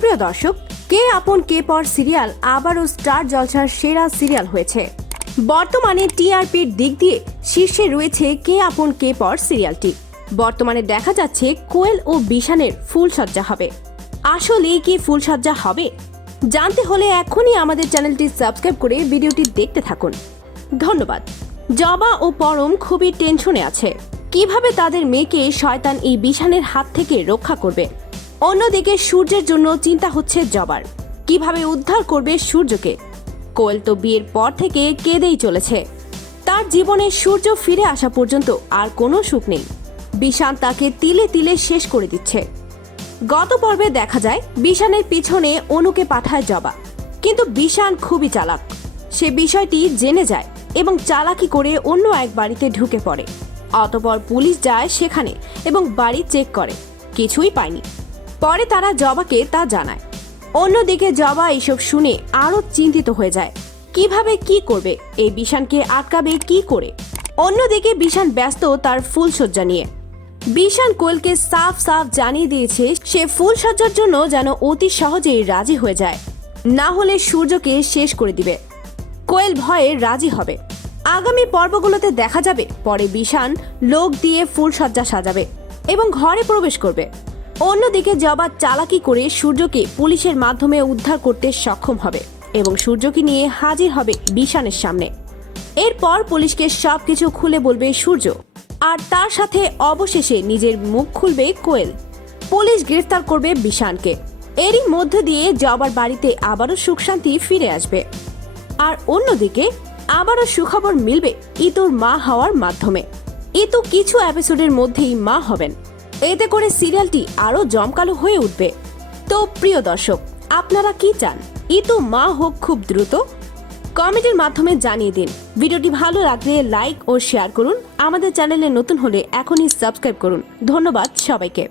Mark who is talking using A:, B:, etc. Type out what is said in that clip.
A: প্রিয় দর্শক, কে আপন কে পর সিরিয়াল, আবারও স্টার জলসার সেরা সিরিয়াল হয়েছে। বর্তমানে টিআরপির দিক দিয়ে শীর্ষে রয়েছে কে আপন কে পর সিরিয়ালটি। বর্তমানে দেখা যাচ্ছে কোয়েল ও বিশানের ফুলসজ্জা হবে। আসলেই কি ফুলসজ্জা হবে? জানতে হলে এখনই আমাদের চ্যানেলটি সাবস্ক্রাইব করে ভিডিওটি দেখতে থাকুন। ধন্যবাদ। জবা ও পরম খুবই টেনশনে আছে। কীভাবে তাদের মেয়েকে শয়তান এই বিশানের হাত থেকে রক্ষা করবে? অন্যদিকে সূর্যের জন্য চিন্তা হচ্ছে জবার। কীভাবে উদ্ধার করবে সূর্যকে? কোয়েল তো বিয়ের পর থেকে কেঁদেই চলেছে। তার জীবনে সূর্য ফিরে আসা পর্যন্ত আর কোনো সুখ নেই। বিশান তাকে তিলে তিলে শেষ করে দিচ্ছে। গত পর্বে দেখা যায় বিশানের পিছনে অনুকে পাঠায় জবা। কিন্তু বিশান খুবই চালাক। সে বিষয়টি জেনে যায় এবং চালাকি করে অন্য এক বাড়িতে ঢুকে পড়ে। অতপর পুলিশ যায় সেখানে এবং বাড়ি চেক করে। কিছুই পায়নি। পরে তারা জবাকে তা জানায়। অন্যদিকে জবা এসব শুনে আরও চিন্তিত হয়ে যায়। কীভাবে কি করবে? এই বিশানকে আটকাবে কি করে? অন্যদিকে বিশান ব্যস্ত তার ফুলসজ্জা নিয়ে। বিশান কোয়েলকে সাফ সাফ জানিয়ে দিয়েছে, সে ফুলসজ্জার জন্য যেন অতি সহজেই রাজি হয়ে যায়। না হলে সূর্যকে শেষ করে দিবে। কোয়েল ভয়ে রাজি হবে। আগামী পর্বগুলোতে দেখা যাবে, পরে বিশান লোক দিয়ে ফুলসজ্জা সাজাবে এবং ঘরে প্রবেশ করবে। অন্যদিকে জবা চালাকি করে সূর্যকে পুলিশের মাধ্যমে উদ্ধার করতে সক্ষম হবে এবং সূর্যকে নিয়ে হাজির হবে বিশানের সামনে। এরপর পুলিশকে সবকিছু খুলে বলবে সূর্য। আর তার সাথে অবশেষে নিজের মুখ খুলবে কোয়েল। পুলিশ গ্রেফতার করবে বিশানকে এরই মধ্য দিয়ে জবার বাড়িতে আবারও সুখ শান্তি ফিরে আসবে। আর অন্যদিকে আবারও সুখবর মিলবে ইতুর মা হওয়ার মাধ্যমে। ইতু কিছু এপিসোডের মধ্যেই মা হবেন। এতে করে সিরিয়ালটি আরও জমকালো হয়ে উঠবে। তো প্রিয় দর্শক, আপনারা কি চান? ইতু মা হোক খুব দ্রুত। কমেন্টের মাধ্যমে জানিয়ে দিন। ভিডিওটি ভালো লাগলে লাইক ও শেয়ার করুন। আমাদের চ্যানেলে নতুন হলে এখনই সাবস্ক্রাইব করুন। ধন্যবাদ সবাইকে।